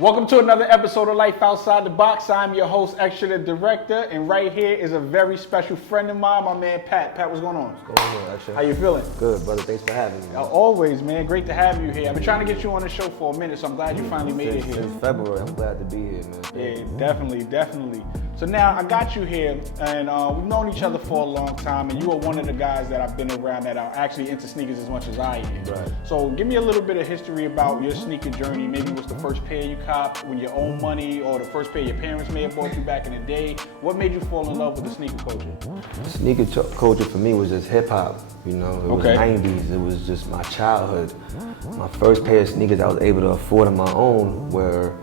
Welcome to another episode of Life Outside the Box. I'm your host, Extra the Director, and right here is a very special friend of mine, my man Pat. Pat, what's going on? What's going on, Extra? How you feeling? Good, brother. Thanks for having me. Always, man. Great to have you here. I've been trying to get you on the show for a minute, so I'm glad you finally made it here. Since February, I'm glad to be here, man. Yeah, definitely. So now I got you here, and we've known each other for a long time, and you are one of the guys that I've been around that are actually into sneakers as much as I am. Right. So give me a little bit of history about your sneaker journey. Maybe what's the first pair you copped with your own money, or the first pair your parents may have bought you back in the day. What made you fall in love with the sneaker culture? Sneaker culture for me was just hip hop. You know, it was 90s. It was just my childhood. My first pair of sneakers I was able to afford on my own were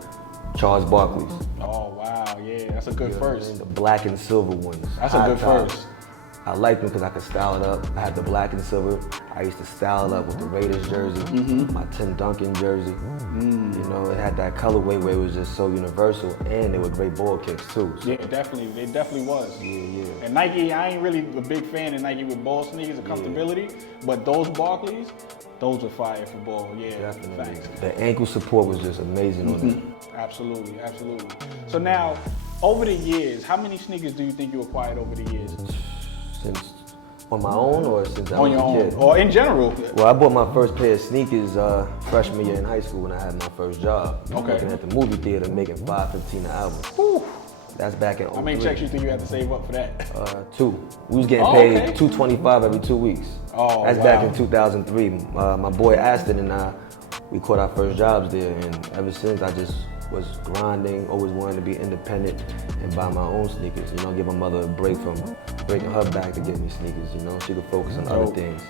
Charles Barkley's. Oh wow, yeah, that's a good first. The black and silver ones. That's a good first. I liked them because I could style it up. I had the black and silver. I used to style it up with the Raiders jersey, my Tim Duncan jersey. You know, it had that colorway where it was just so universal, and they were great ball kicks too. So. Yeah, definitely. They definitely was. Yeah. And Nike, I ain't really a big fan of Nike with ball sneakers and comfortability, but those Barclays, those were fire for ball. Yeah, definitely. Thanks. The ankle support was just amazing on them. Absolutely. So now, over the years, how many sneakers do you think you acquired over the years? Since on my own or since I on was your a own, kid? or in general? Well, I bought my first pair of sneakers freshman year in high school when I had my first job. Okay. Working at the movie theater, making $5.15 an hour. Whew. That's back in 03. How many checks you think you had to save up for that? 2. We was getting paid $2.25 every 2 weeks. Oh, That's wow. back in 2003. My boy Aston and I, we caught our first jobs there, and ever since I just was grinding, always wanted to be independent and buy my own sneakers. You know, give my mother a break from breaking her back to get me sneakers. You know, she could focus on other things.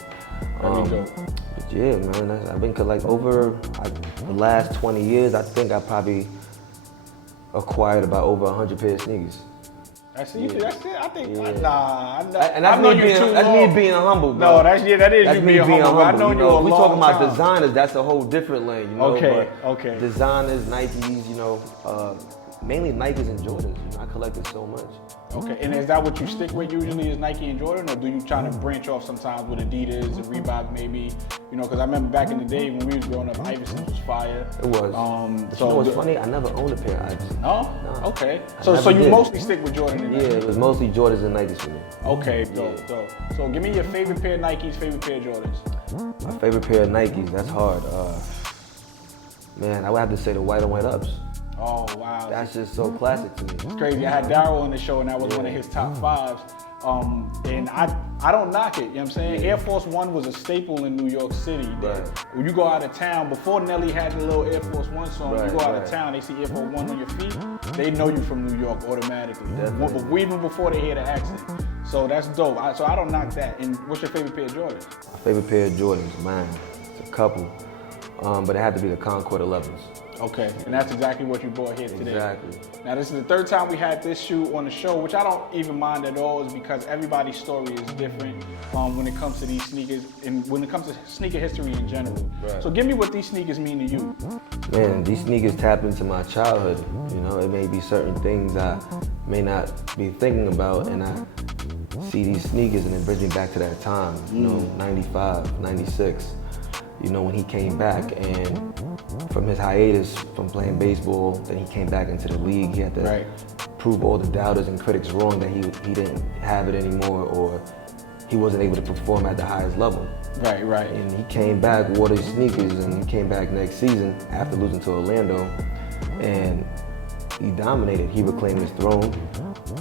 But yeah, man, I've been over the last 20 years. I think I probably acquired about over 100 pairs of sneakers. That's it. I think. Yeah. Nah, And that's me being humble, bro. No, that is That's you me being humble. I know you you a we long talking about time. designers, that's a whole different lane, you know. Okay. Designers, Nikes, you know, mainly Nikes and Jordans. You know, I collected so much. Okay, and is that what you stick with usually is Nike and Jordan, or do you try to branch off sometimes with Adidas and Reebok maybe? You know, because I remember back in the day when we was growing up, Iverson's was fire. It was. But you know what's funny? I never owned a pair of Iverson. No? Okay. I So never you did. mostly stick with Jordan and Yeah, Nike? it was mostly Jordans and Nikes for me. Okay, dope. So give me your favorite pair of Nikes, favorite pair of Jordans. My favorite pair of Nikes, that's hard. Man, I would have to say the white on white ups. Oh, wow. That's just so classic to me. It's crazy. I had Daryl on the show, and that was one of his top fives. And I don't knock it, you know what I'm saying? Air Force One was a staple in New York City. When you go out of town, before Nelly had the little Air Force One song, you go out of town, they see Air Force One on your feet, they know you from New York automatically. Even before they hear the accent. So that's dope. So I don't knock that. And what's your favorite pair of Jordans? My favorite pair of Jordans, man, it's a couple. But it had to be the Concord 11s. Okay, and that's exactly what you brought here today. Exactly. Now this is the third time we had this shoe on the show, which I don't even mind at all, is because everybody's story is different when it comes to these sneakers and when it comes to sneaker history in general. Right. So give me what these sneakers mean to you. Man, these sneakers tap into my childhood. You know, it may be certain things I may not be thinking about, and I see these sneakers and it brings me back to that time, you know, 95, 96. You know, when he came back and from his hiatus from playing baseball, then he came back into the league. He had to prove all the doubters and critics wrong that he didn't have it anymore, or he wasn't able to perform at the highest level. Right. And he came back, wore his sneakers, and he came back next season after losing to Orlando, and he dominated. He reclaimed his throne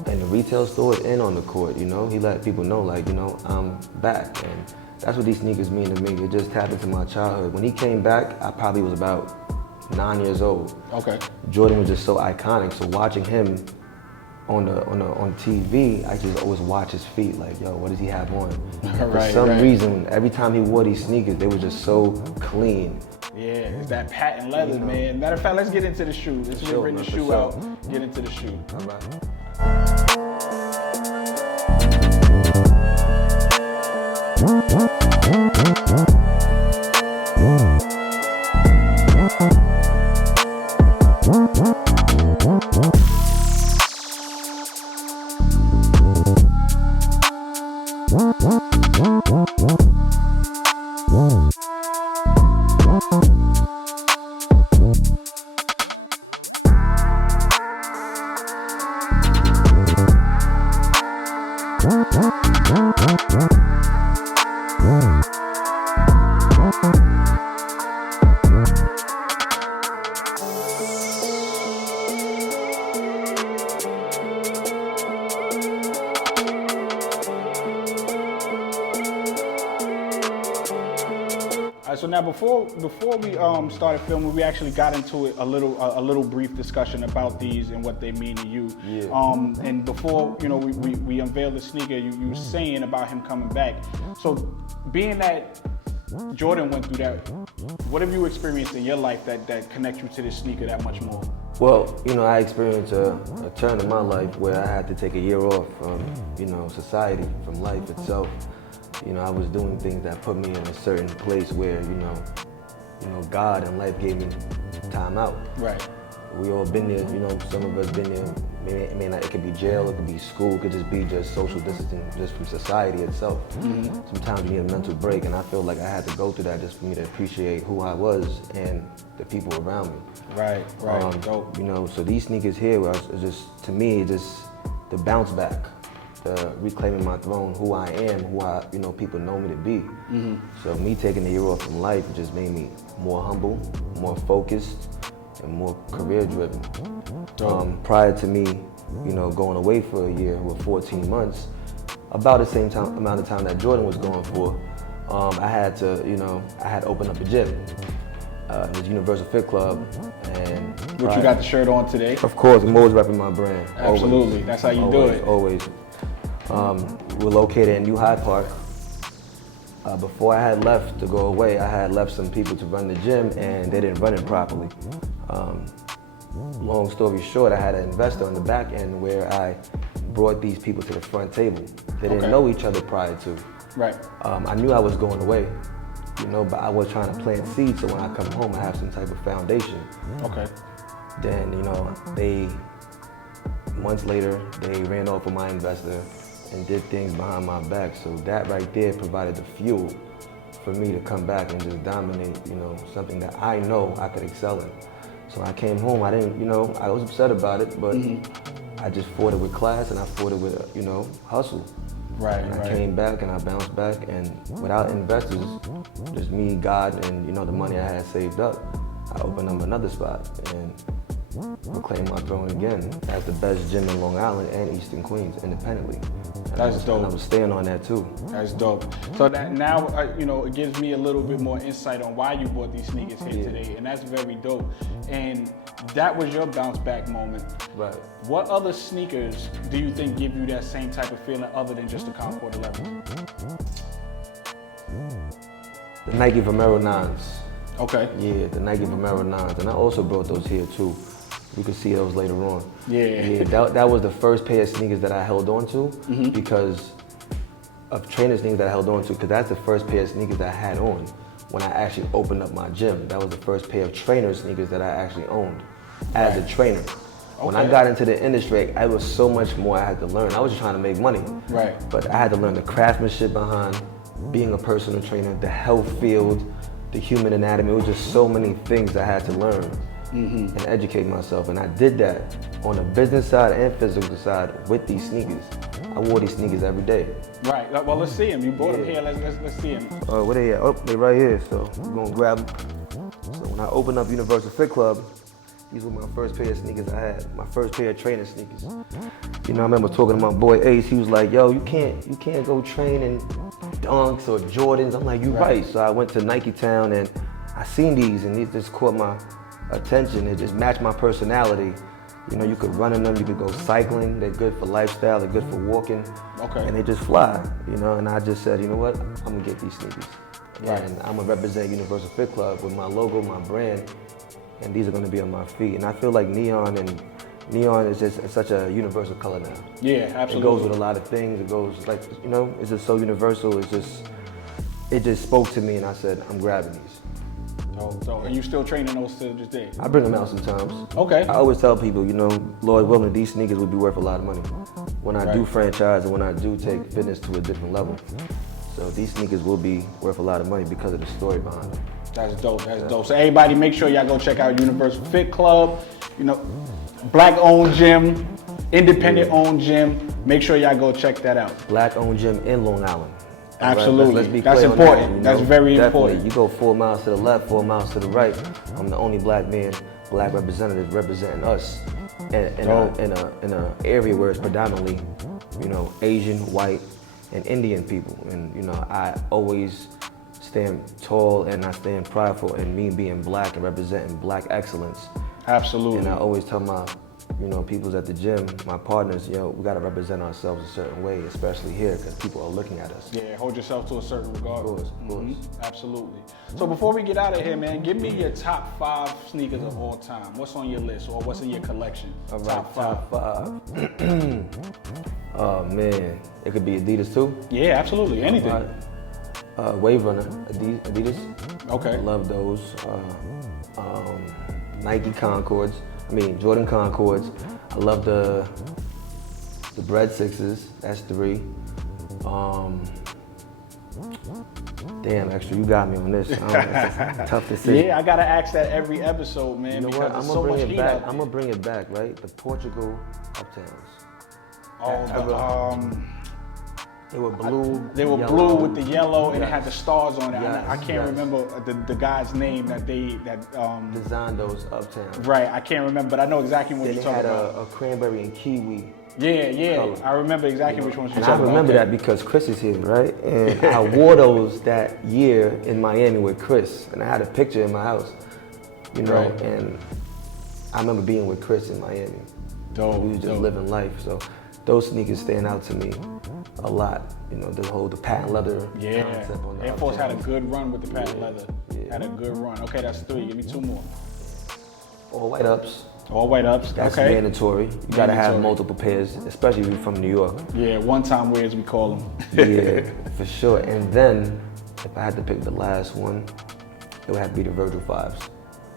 in the retail stores and on the court. You know, he let people know, like, you know, I'm back. And that's what these sneakers mean to me. It just tapped into my childhood. When he came back, I probably was about 9 years old. Okay. Jordan was just so iconic. So watching him on TV, I just always watch his feet. Like, yo, what does he have on? For some reason, every time he wore these sneakers, they were just so clean. Yeah, it's that patent leather, man. Matter of fact, let's get into the shoe. Let's bring the shoe out. Get into the shoe. All right. So now before we started filming, we actually got into it a little brief discussion about these and what they mean to you. Yeah. And before we unveiled the sneaker, you were saying about him coming back. So being that Jordan went through that, what have you experienced in your life that connects you to this sneaker that much more? Well, I experienced a turn in my life where I had to take a year off from, society, from life itself. I was doing things that put me in a certain place where, God and life gave me time out. Right. We all been there, some of us been there. It could be jail, it could be school, it could just be social distancing just from society itself. Mm-hmm. Sometimes you need a mental break, and I feel like I had to go through that just for me to appreciate who I was and the people around me. Right. Dope. So these sneakers here are just, to me, just the bounce back, the reclaiming my throne, who I am, who I, people know me to be. Mm-hmm. So me taking the year off from life just made me more humble, more focused, and more career driven. Prior to me, going away for a year with 14 months, about the same amount of time that Jordan was going for, I had to, I had to open up a gym. This Universal Fit Club, and which you got the shirt on today. Of course, I'm always repping my brand. Absolutely, always. That's how you do it. Always. We're located in New Hyde Park. Before I had left to go away, I had left some people to run the gym, and they didn't run it properly. Long story short, I had an investor on the back end where I brought these people to the front table. They didn't know each other prior to. Right. I knew I was going away, but I was trying to plant seeds so when I come home, I have some type of foundation. Okay. Then, months later, they ran off with my investor and did things behind my back. So that right there provided the fuel for me to come back and just dominate, something that I know I could excel in. So I came home, I didn't, I was upset about it, but I just fought it with class and I fought it with, hustle. Right, and I came back and I bounced back, and without investors, just me, God, and the money I had saved up, I opened up another spot and reclaimed my throne again as the best gym in Long Island and Eastern Queens independently. That's dope. And I was staying on that too. That's dope. So that now, it gives me a little bit more insight on why you bought these sneakers here today, and that's very dope. And that was your bounce back moment. Right. What other sneakers do you think give you that same type of feeling other than just the Concord 11? The Nike Vomero 9s. Okay. Yeah, the Nike Vomero 9s. And I also brought those here too. You can see those later on. Yeah. That was the first pair of sneakers that I held on to because of trainer sneakers that I held on to, because that's the first pair of sneakers that I had on when I actually opened up my gym. That was the first pair of trainer sneakers that I actually owned as a trainer. When I got into the industry, it was so much more I had to learn. I was just trying to make money. Right. But I had to learn the craftsmanship behind being a personal trainer, the health field, the human anatomy. It was just so many things I had to learn and educate myself. And I did that on the business side and physical side with these sneakers. I wore these sneakers every day. Right. Well, let's see them. You brought them here. Let's see them. Where they at? Oh, they right here. So we're gonna grab them. So when I opened up Universal Fit Club, these were my first pair of sneakers I had. My first pair of training sneakers. I remember talking to my boy Ace. He was like, "Yo, you can't go train in Dunks or Jordans." I'm like, "You right." So I went to Nike Town and I seen these, and these just caught my attention. It just matched my personality. You could run in them, you could go cycling. They're good for lifestyle. They're good for walking. Okay. And they just fly. And I just said, you know what? I'm gonna get these sneakers. Right. And I'm gonna represent Universal Fit Club with my logo, my brand. And these are going to be on my feet. And I feel like neon is just such a universal color now. Yeah, absolutely. It goes with a lot of things. It goes like, it's just so universal. It just spoke to me, and I said, I'm grabbing these. So are you still training those till this day? I bring them out sometimes. Okay. I always tell people, Lord willing, these sneakers would be worth a lot of money when I do franchise and when I do take fitness to a different level. So these sneakers will be worth a lot of money because of the story behind them. That's dope. That's dope. So everybody, make sure y'all go check out Universal Fit Club. Black-owned gym, independent-owned gym. Make sure y'all go check that out. Black-owned gym in Long Island. Absolutely. Let's be That's clear on important. that, That's very Definitely. important. You go 4 miles to the left, 4 miles to the right. I'm the only black man, black representative representing us in an area where it's predominantly, Asian, white, and Indian people. And I always stand tall and I stand prideful in me being black and representing black excellence. Absolutely. And I always tell my, peoples at the gym, my partners, we gotta represent ourselves a certain way, especially here, because people are looking at us. Yeah, hold yourself to a certain regard. Of course. Absolutely. So before we get out of here, man, give me your top 5 sneakers of all time. What's on your list or what's in your collection? All right, top 5. Oh man, it could be Adidas too. Yeah, absolutely. Anything. Right. Wave Runner, Adidas. Okay. I love those. Nike Concords. Jordan Concords. I love the Bread Sixes. That's 3. Damn, extra, you got me on this. It's tough to say. Yeah, I gotta ask that every episode, man. You know because what? there's I'm so gonna much bring it heat back. out there. I'm gonna bring it back, right? The Portugal Uptowns. They were blue. They were yellow. blue with the yellow, and Yes. it had the stars on it. Yes, I can't yes. remember the guy's name that Designed those Uptowns. Right, I can't remember, but I know exactly what Then you're they talking had about. a cranberry and kiwi. Yeah, color. I remember exactly which ones you're And I talking remember about. that because Chris is here, right? And I wore those that year in Miami with Chris, and I had a picture in my house, Right. and I remember being with Chris in Miami. Dope, We was just dope. living life, so those sneakers stand out to me a lot. The patent leather concept on the Air Force had a Uptowns. good run with the patent leather. Yeah. Had a good run. Okay, that's 3. Give me 2 more. All white ups. All white ups. That's okay. mandatory. You gotta have Mandatory. multiple pairs, especially if you're from New York. Yeah, one-time wears we call them. Yeah, for sure. And then, if I had to pick the last one, it would have to be the Virgil 5s.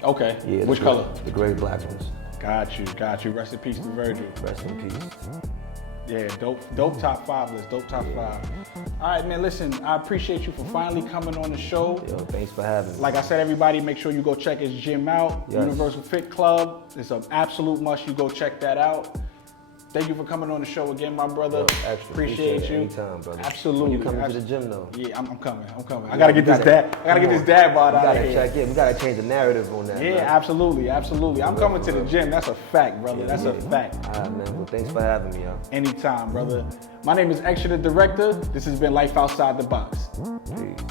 Okay. Yeah, Which color? The gray black ones. Got you. Rest in peace to Virgil. Rest in peace. Yeah, dope top 5 list. Dope top 5. All right, man. Listen, I appreciate you for finally coming on the show. Yo, thanks for having me. Like I said, everybody, make sure you go check his gym out. Yes. Universal Fit Club. It's an absolute must. You go check that out. Thank you for coming on the show again, my brother. Yo, extra. Appreciate it you. Anytime, brother. Absolutely. When you coming to the gym, though. Yeah, I'm coming. Yeah, I gotta get this dad. I gotta come get this on. dad bod We out of gotta here. check in. We gotta change the narrative on that. Yeah, man. absolutely. I'm coming to the gym. That's a fact, brother. That's a fact. All right, man. Well, thanks for having me, yo. Anytime, brother. My name is Extra the Director. This has been Life Outside the Box. Peace.